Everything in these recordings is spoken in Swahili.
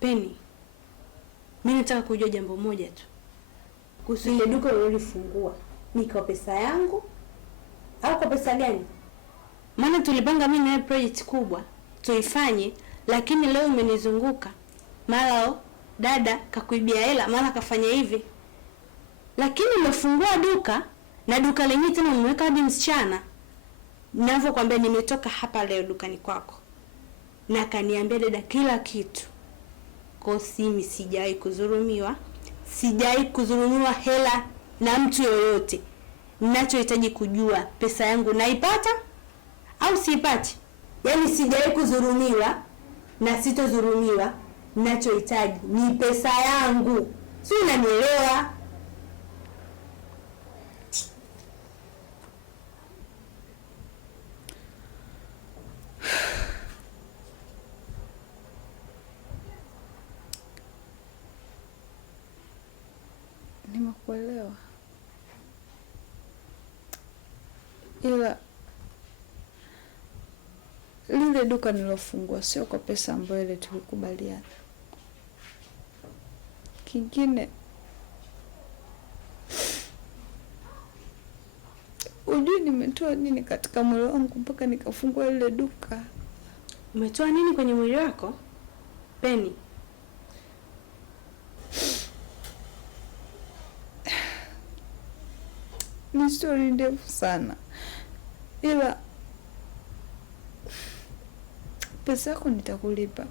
Penny, mimi nataka kujua jambo moja tu. Kuhusu ile duka ulilofungua. Ni kwa pesa yangu au kwa pesa gani? Maana tulipanga mimi na project kubwa tuifanye, lakini leo umenizunguka. Mara dada kakuibia hela, mara kafanya hivi. Lakini umefungua duka na duka lenyewe tena umeweka hadi msichana. Ninavyokuambia nimetoka hapa leo dukani kwako. Na kaniambia dada kila kitu. Kwa mimi sijawahi kudhulumiwa. Sijawahi kudhulumiwa hela na mtu yoyote. Ninachohitaji kujua pesa yangu naipata au siipati. Yaani sijawahi kudhulumiwa na sitodhulumiwa. Ninachohitaji ni pesa yangu. Si unanielewa? Nimekuelewa. Ila lile duka nilofungua sio kwa pesa ambayo ile tulikubaliana. Kingine, ujui nimetoa nini katika mwili wangu mpaka nikafungua lile duka. Umetoa nini kwenye mwili wako? Penny. Ni story ndefu sana. Ila pesa yako nitakulipa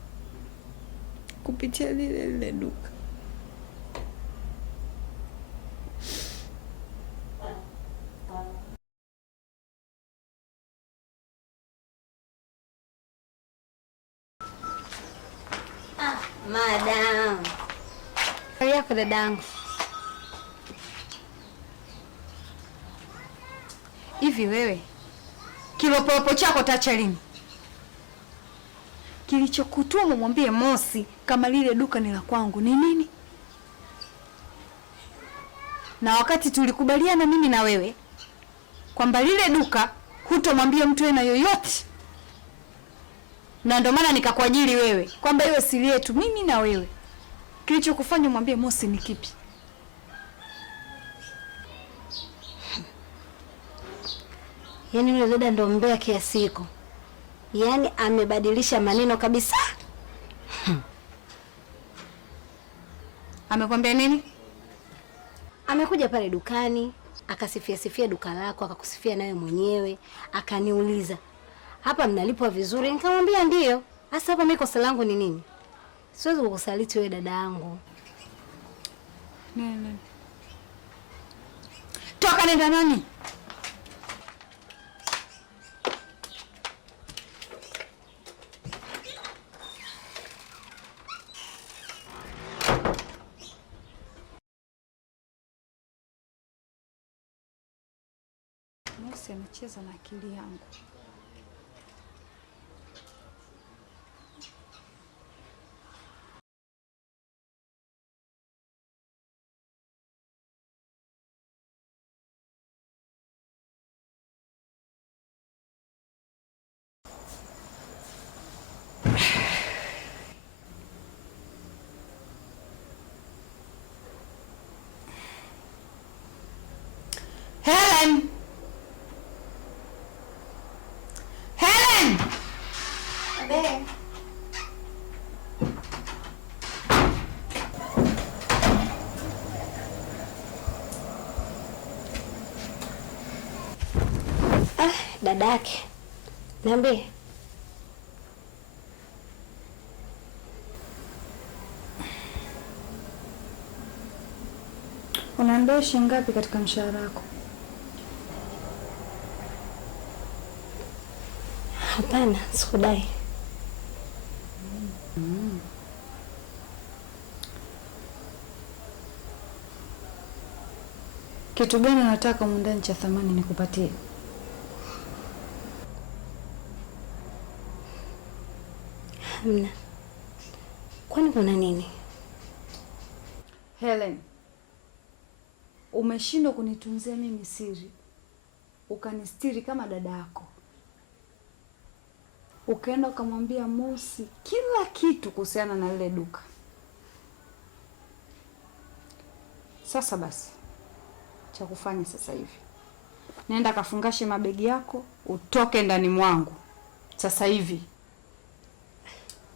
kupitia lile duka. Madam. Hali yako dadangu? Hivi wewe kilopolopo chako tacha lini? Kilichokutuma mwambie Mosi kama lile duka ni la kwangu ni nini? Na wakati tulikubaliana mimi na wewe kwamba lile duka hutomwambia mtu aina yoyote. Na ndio maana nikakuajiri wewe kwamba iwe siri yetu mimi na wewe. Kilichokufanya mwambie Mosi ni kipi? Yaani yule dada ndo mbea kiasi hiko. Yaani amebadilisha maneno kabisa. Amekwambia nini? Amekuja pale dukani, akasifia duka lako, akakusifia nawe mwenyewe, akaniuliza, "Hapa mnalipwa vizuri?" Nikamwambia ndio. Sasa hapa mimi kosa langu ni nini? Siwezi kukusaliti wewe dada yangu. Nene. Toka nenda nani? Mosi anacheza na akili yangu. Helen! Helen! Abe. Dadake. Niambie. Unaandaa shilingi ngapi katika mshahara wako? Hapana, sikudai. Kitu gani unataka mundani cha thamani nikupatie? Hamna. Kwani kuna nini? Helen, umeshindwa kunitunzia mimi siri. Ukanistiri kama dada yako. Ukaenda ukamwambia Mosi kila kitu kuhusiana na lile duka. Sasa basi, cha kufanya sasa hivi, nenda kafungashe mabegi yako, utoke ndani mwangu sasa hivi.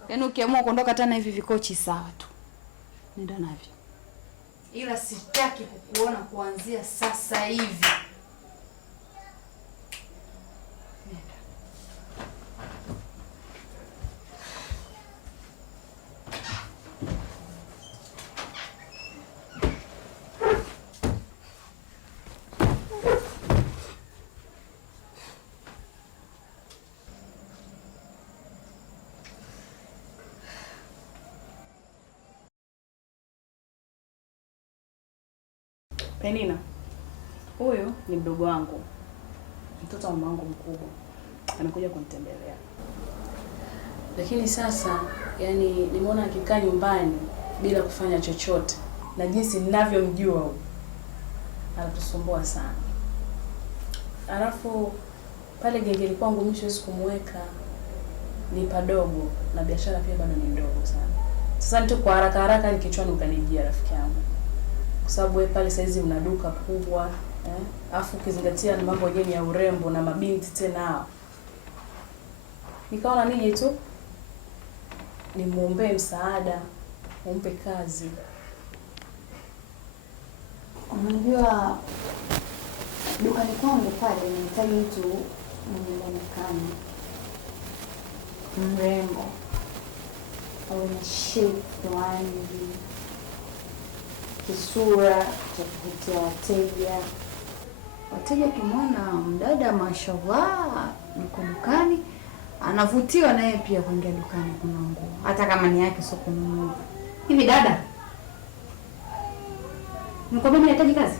Yaani ukiamua kuondoka tena hivi vikochi sawa tu, nenda navyo, ila sitaki kukuona kuanzia sasa hivi. Penina, huyu ni mdogo wangu, mtoto wa mamangu mkubwa, anakuja kunitembelea. Lakini sasa, yani nimeona akikaa nyumbani bila kufanya chochote, na jinsi ninavyomjua huyu, anatusumbua sana. Alafu pale gengeni kwangu mimi siwezi kumweka, ni padogo na biashara pia bado ni ndogo sana. Sasa nito kwa haraka haraka ni kichwani ukanijia rafiki yangu. Kwa sababu wewe pale saizi una duka kubwa, afu ukizingatia na mambo yenyewe ya urembo na mabinti tena hao. Nikaona nije tu nimuombe msaada, umpe kazi. Unajua dukani kwangu pale nahitaji mtu mwenye muonekano mrembo au na shape fulani, kisura cha kuvutia wateja. Wateja kimwona mdada mashallah yuko dukani, anavutiwa naye pia kuingia dukani kuna nguo, hata kama ni yake sio kununua. Hivi dada, nikwambia mimi nahitaji kazi?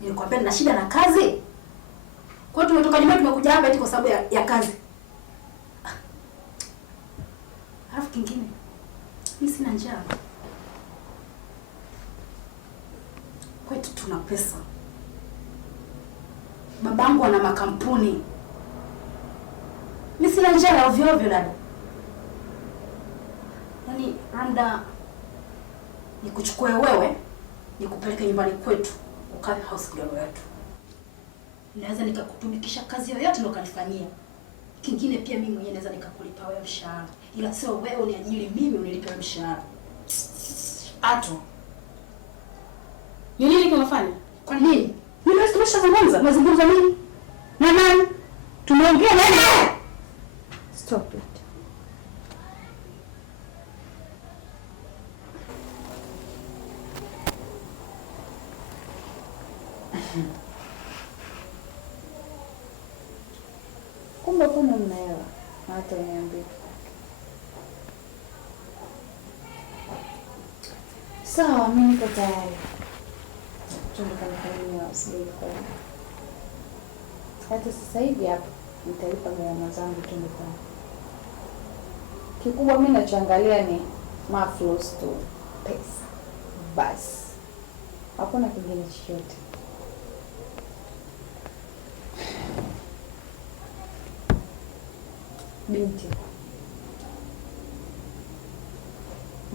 Nilikwambia nina shida na kazi. Kwa hiyo tumetoka nyumbani tumekuja hapa eti kwa sababu ya kazi. Alafu kingine, mimi sina njaa. Kwetu tuna pesa. Babangu ana makampuni. Mimi sina njaa ovyo ovyo dada. Yaani labda nikuchukue wewe, nikupeleke nyumbani kwetu, ukae house girl wetu. Naweza nikakutumikisha kazi yoyote ndio kanifanyia. Kingine pia mimi mwenyewe naweza nikakulipa wewe mshahara. Ila sio wewe uniajiri mimi unilipe wewe mshahara. Ato. Ni nini kinafanya? Kwa nini? Mimi tumeshazungumza. Mazungumzo nini? Na nani? Tumeongea nani? Stop it. Kumbe kuna mnaelewa na hata niambie. Sawa, mimi niko tayari. Tunakamilisha usije kwa. Hata sasa hivi hapa nitalipa gharama zangu tu ndani. Kikubwa mimi nachoangalia ni maflows tu, pesa. Basi. Hakuna kingine chochote. Binti,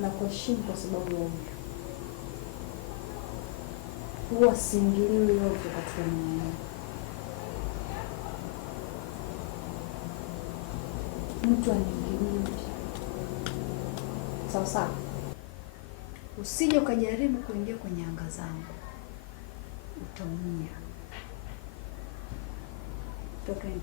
nakuheshimu kwa sababu ya huyu. Huwa siingiliwi yote katika maisha yangu. Mtu aniingilie. Sawa sawa. Usije ukajaribu kuingia kwenye anga zangu. Utaumia. Tokeni.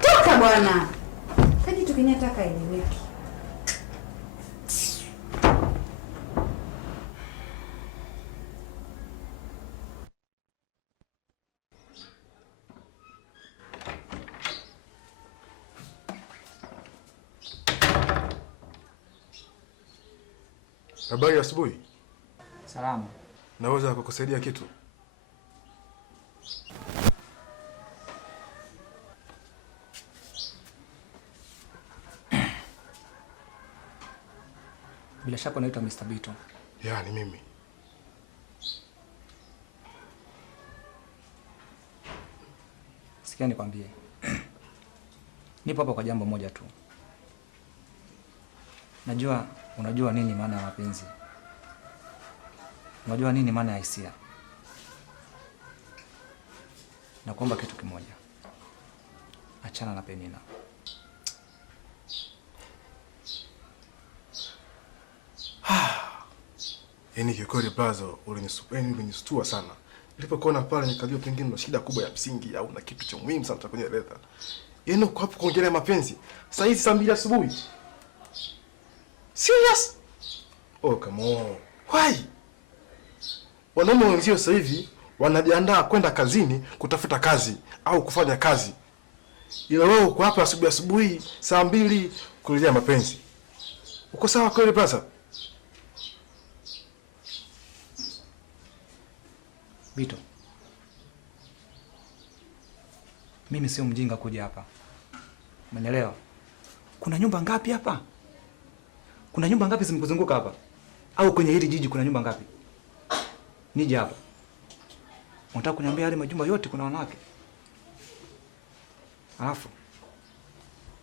Toka bwana. Kaji tukinyataka eleweki. Habari asubuhi. Salama. Naweza kukusaidia kitu? Bila shaka unaitwa Mr. Bito. Ya, ni mimi. Sikia nikwambie. Nipo hapa kwa jambo moja tu. Unajua nini maana ya mapenzi? Unajua nini maana ya hisia? Nakuomba kitu kimoja. Achana na Penina. Yaani kikweli brother, ulinistua sana. Nilipokuona pale nikajua pengine una shida kubwa ya msingi au na kitu cha muhimu sana utakueleza. Yaani uko hapo kuongelea mapenzi. Saa hizi saa 2 asubuhi. Serious? Oh, come on. Why? Wanaume wenzio sasa hivi wanajiandaa kwenda kazini kutafuta kazi au kufanya kazi. Ila wewe uko hapa asubuhi saa 2 kuelezea mapenzi. Uko sawa kweli brother? Bito, mimi sio mjinga kuja hapa. Umeelewa? Kuna nyumba ngapi hapa? Kuna nyumba ngapi zimekuzunguka hapa? Au kwenye hili jiji kuna nyumba ngapi? Nije hapa. Unataka kuniambia yale majumba yote kuna wanawake? Alafu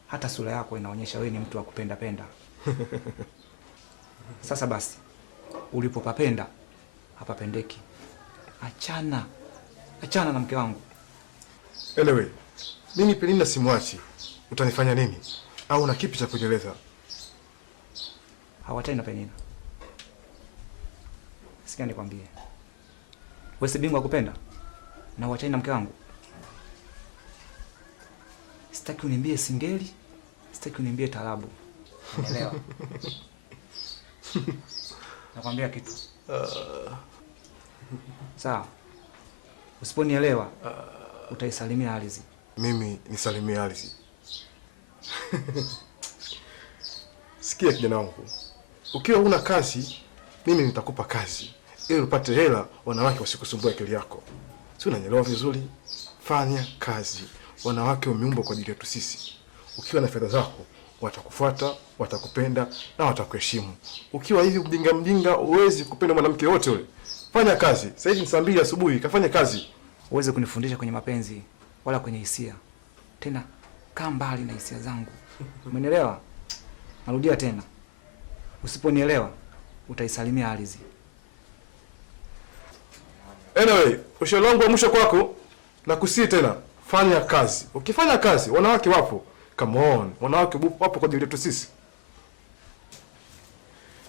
hata sura yako inaonyesha wewe ni mtu wa kupenda penda. Sasa basi, ulipopapenda hapapendeki. Achana na mke wangu. Anyway, mimi Penina simwachi. Utanifanya nini? Au una kipi cha kujeleza? Hawatani na Penina. Sikia nikwambie. Wewe si bingwa kupenda? Na hawatani na mke wangu. Sitaki uniambie singeli, sitaki uniambie taarabu. Unaelewa? Nakwambia kitu. Sawa. Usiponielewa utaisalimia ardhi. Mimi nisalimie ardhi. Sikia kijana wangu. Ukiwa huna kazi, mimi nitakupa kazi. Ili upate hela, wanawake wasikusumbue akili yako. Si unanielewa vizuri? Fanya kazi. Wanawake wameumbwa kwa ajili yetu sisi. Ukiwa na fedha zako, watakufuata, watakupenda na watakuheshimu. Ukiwa hivi mjinga huwezi kupenda mwanamke wote yule. Fanya kazi. Sasa hivi ni saa 2 asubuhi, kafanya kazi. Uweze kunifundisha kwenye mapenzi wala kwenye hisia. Tena kaa mbali na hisia zangu. Umenielewa? Narudia tena. Usiponielewa utaisalimia ardhi. Anyway, ushauri wangu wa mwisho kwako na kusii tena, fanya kazi. Ukifanya kazi, wanawake wapo. Come on, wanawake wapo kwa ajili yetu sisi.